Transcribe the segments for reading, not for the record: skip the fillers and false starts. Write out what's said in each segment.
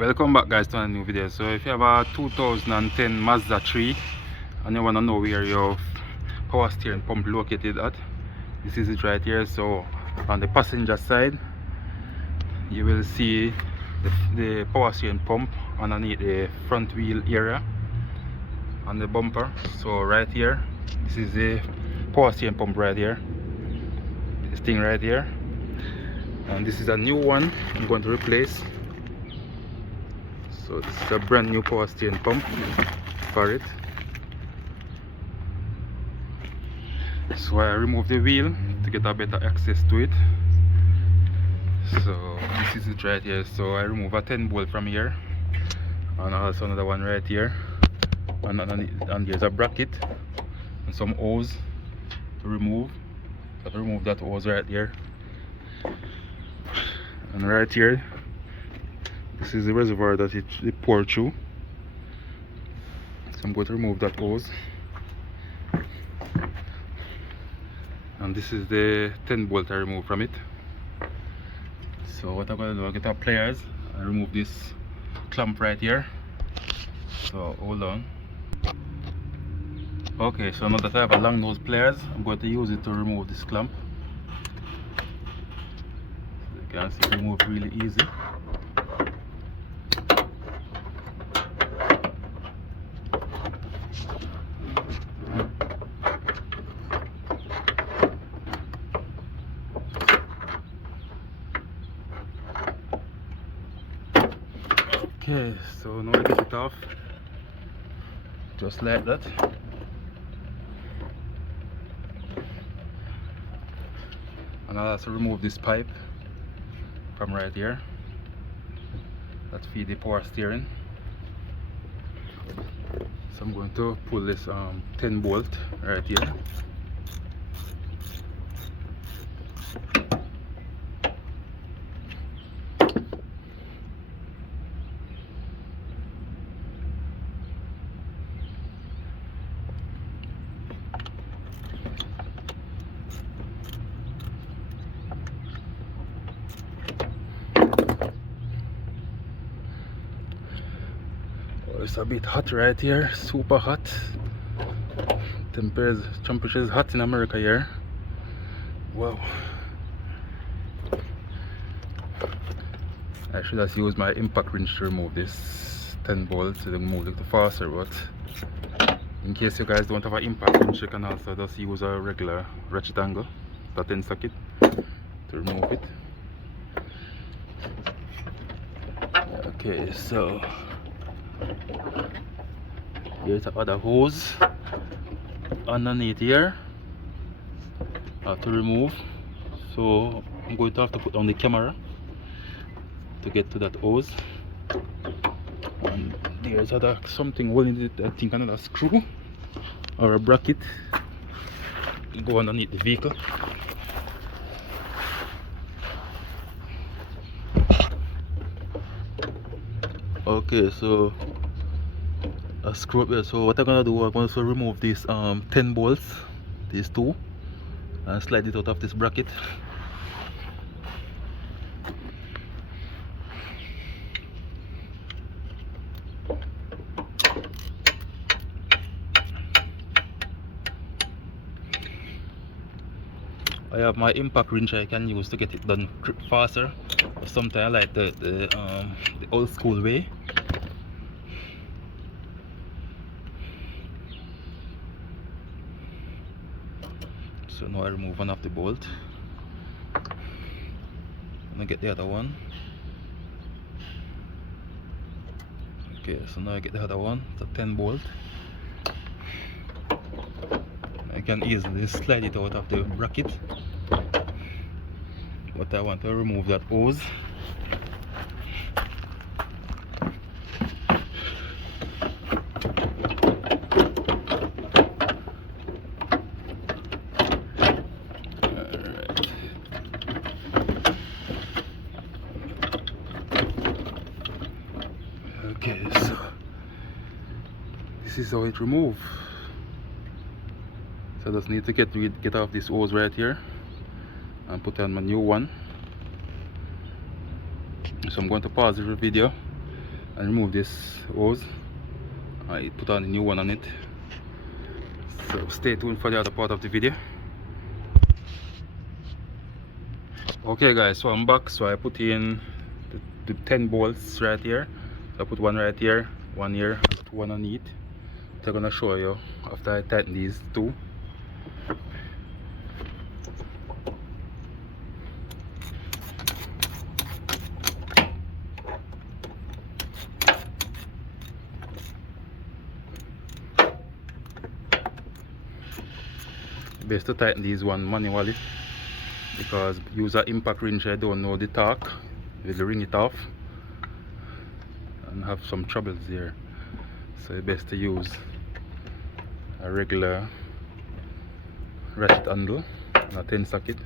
Welcome back guys to a new video. So if you have a 2010 Mazda 3 and you want to know where your power steering pump located at, this is it right here. So on the passenger side you will see the power steering pump underneath the front wheel area on the bumper. So right here, this is the power steering pump right here, this thing right here, and this is a new one I'm going to replace. So this is a brand new power steering pump for it. So I removed the wheel to get a better access to it. So this is it right here. So I remove a 10 bolt from here, and also another one right here, and there's a bracket and some hose to remove. So I remove that hose right there, and right here this is the reservoir that it pour through. So I'm going to remove that hose, and this is the 10 bolt I removed from it. So what I'm going to do, I get our pliers and remove this clamp right here. So hold on. Okay, so now that I have a long nose pliers, I'm going to use it to remove this clamp. So you can see, remove really easy. Okay, so now I get it off, just like that. And I'll also remove this pipe from right here that feed the power steering. So I'm going to pull this 10 bolt right here. It's a bit hot right here, super hot. Temperature is hot in America here. Wow. I should have used my impact wrench to remove this 10 bolts to move it faster, but in case you guys don't have an impact wrench, you can also just use a regular ratchet angle, that 10 socket, to remove it. Okay, so here's another hose underneath here to remove. So I'm going to have to put on the camera to get to that hose. And there's something holding it, I think another screw or a bracket to go underneath the vehicle. Okay, so a screw up there. So what I'm gonna do, I'm going to remove these 10 bolts, these two, and slide it out of this bracket. I have my impact wrench I can use to get it done faster. Sometimes I like the old school way. So now I remove one of the bolt, and I get the other one. Okay, so now I get the other one, the 10 bolt. I can easily slide it out of the bracket, but I want to remove that hose. Okay, so this is how it removes. So I just need to get off this hose right here and put on my new one. So I'm going to pause the video and remove this hose. I put on a new one on it, so stay tuned for the other part of the video. Okay guys, so I'm back. So I put in the 10 bolts right here. So I put one right here, one here, I put one underneath. So I'm gonna show you after I tighten these two. Best to tighten these one manually, because use an impact wrench, I don't know the torque, will ring it off and have some troubles here. So it's best to use a regular ratchet handle and a 10 socket.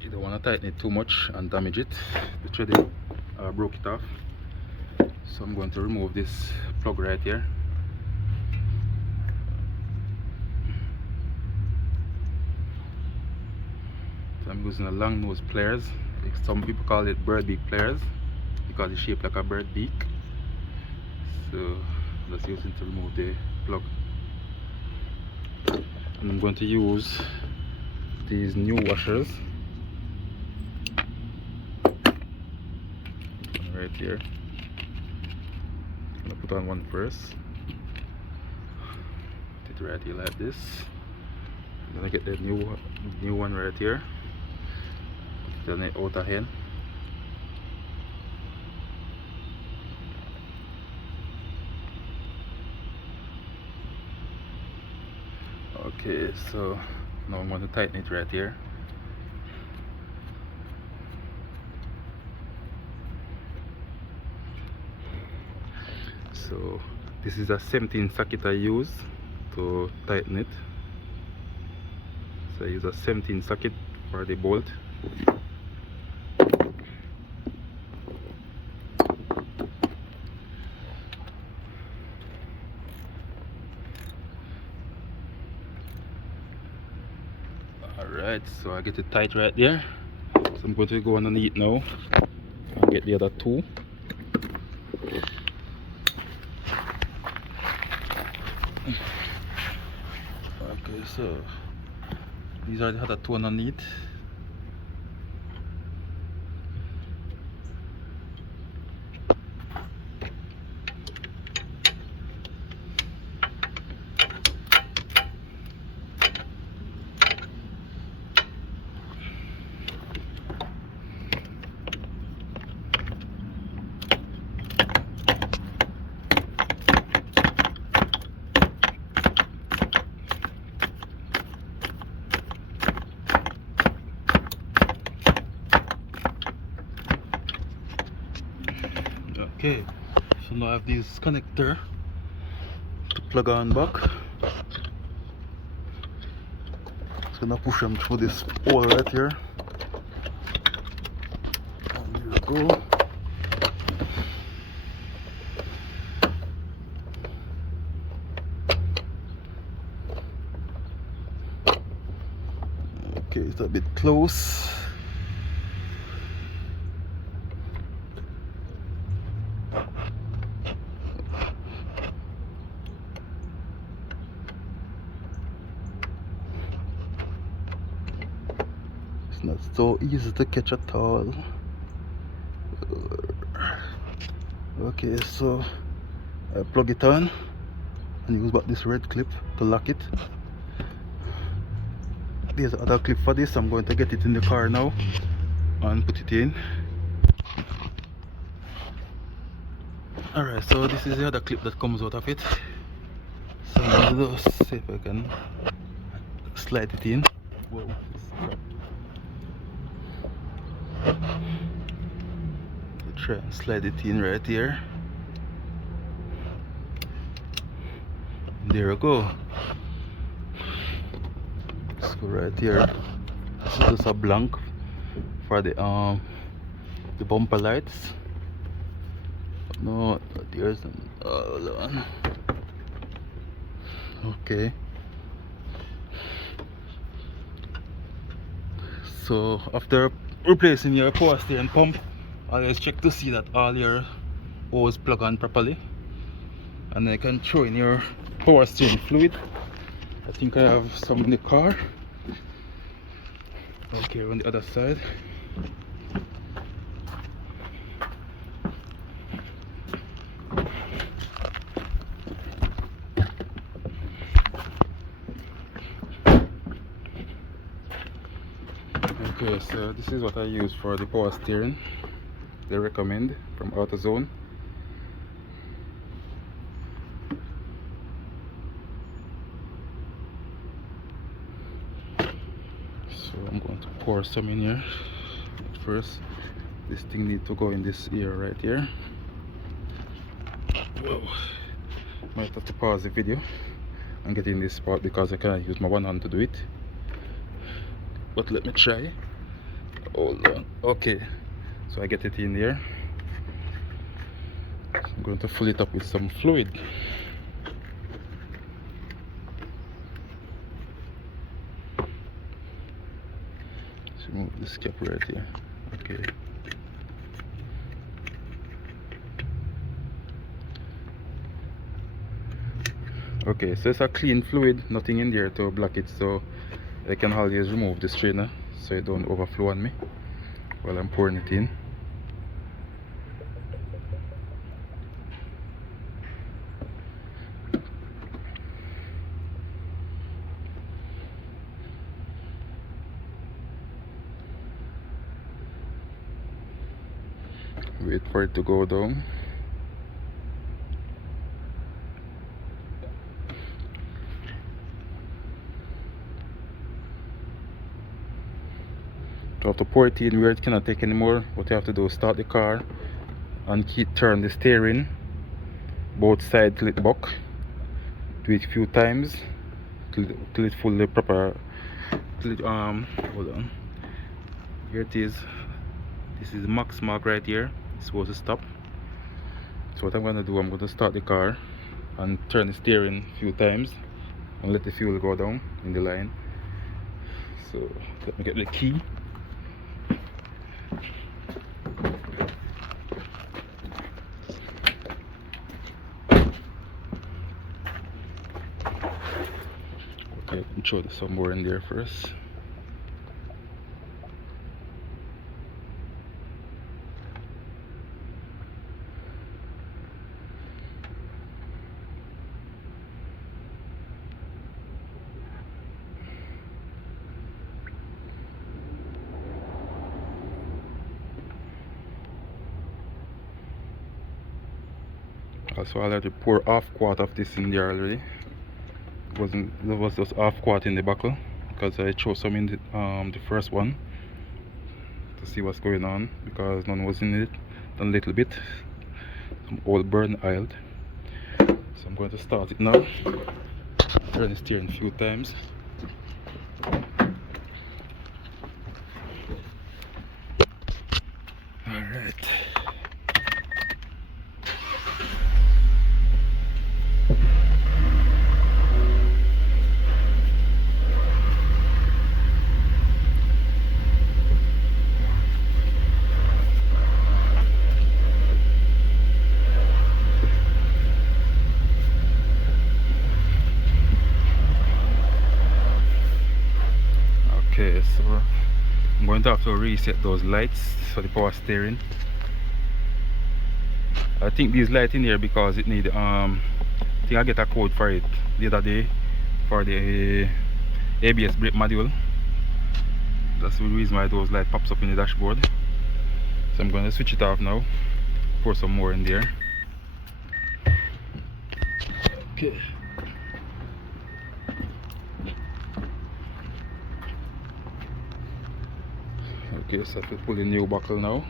You don't want to tighten it too much and damage it. The threading broke it off. So I'm going to remove this plug right here. So I'm using a long nose pliers. Some people call it bird beak pliers because it's shaped like a bird beak. So just using to remove the plug. And I'm going to use these new washers right here. I'm gonna put on one first. Put it right here like this. I'm gonna get the new one right here. Put it on the outer end. Okay, so now I'm going to tighten it right here. So this is a 17 socket I use to tighten it. So I use a 17 socket for the bolt. Alright, so I get it tight right there. So I'm going to go underneath now and get the other two. Okay, so these are the other two underneath. Okay, so now I have this connector to plug on back. Just gonna push them through this hole right here. And there we go. Okay, it's a bit close. Not so easy to catch at all. Okay, so I plug it on and use back this red clip to lock it. There's another clip for this. I'm going to get it in the car now and put it in. Alright, so this is the other clip that comes out of it. So I'm going to just see if I can slide it in. Whoa. Try and slide it in right here. There we go. Let's go right here. This is just a blank for the bumper lights. No, there's an hold on. Okay. So after replacing your power steering pump, always check to see that all your hose plug on properly, and then you can throw in your power steering fluid. I think I have some in the car. Okay, on the other side. Okay, so this is what I use for the power steering. They recommend from AutoZone. So I'm going to pour some in here. But first, this thing needs to go in this ear right here. Whoa. Might have to pause the video and get in this spot because I can't use my one hand to do it. But let me try. Hold on. Okay, so I get it in there. So I'm going to fill it up with some fluid. Let's remove this cap right here. Okay. Okay, so it's a clean fluid, nothing in there to block it, so I can always remove the strainer so it don't overflow on me while I'm pouring it in. Wait for it to go down. You have to pour it in where it cannot take anymore. What you have to do is start the car and turn the steering both sides till it buck. Do it a few times till it fully proper. Till it, hold on. Here it is. This is the max mark right here. It's supposed to stop. So what I'm going to do, I'm going to start the car and turn the steering a few times and let the fuel go down in the line. So let me get the key. Okay, I can throw some more in there first. Also, I had to pour half quart of this in there already. There was just half quart in the buckle because I chose some in the first one to see what's going on because none was in it. A little bit, some old burn oil. So I'm going to start it now. Turn the steering a few times. All right. Okay, so I'm going to have to reset those lights for the power steering. I think these lights in here because it need I think I get a code for it the other day for the ABS brake module. That's the reason why those lights pops up in the dashboard. So I'm going to switch it off now, pour some more in there. Okay. Okay, so I have to pull the new buckle now.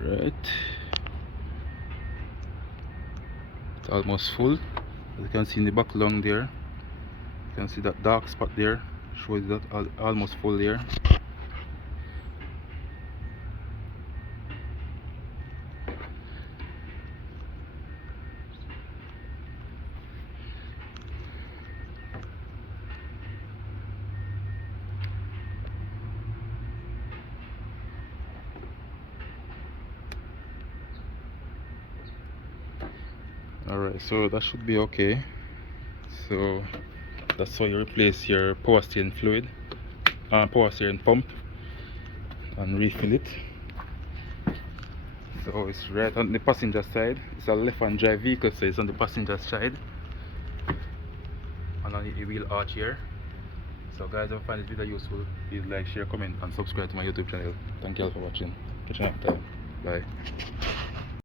Right. It's almost full. As you can see in the back lung there, you can see that dark spot there, shows that almost full there. Alright, so that should be okay. So that's how you replace your power steering fluid, power steering pump, and refill it. So it's right on the passenger side. It's a left-hand drive vehicle, so it's on the passenger side and on the wheel arch here. So guys, if you find this video useful, please like, share, comment and subscribe to my YouTube channel. Thank you all for watching. Catch you next time. Bye.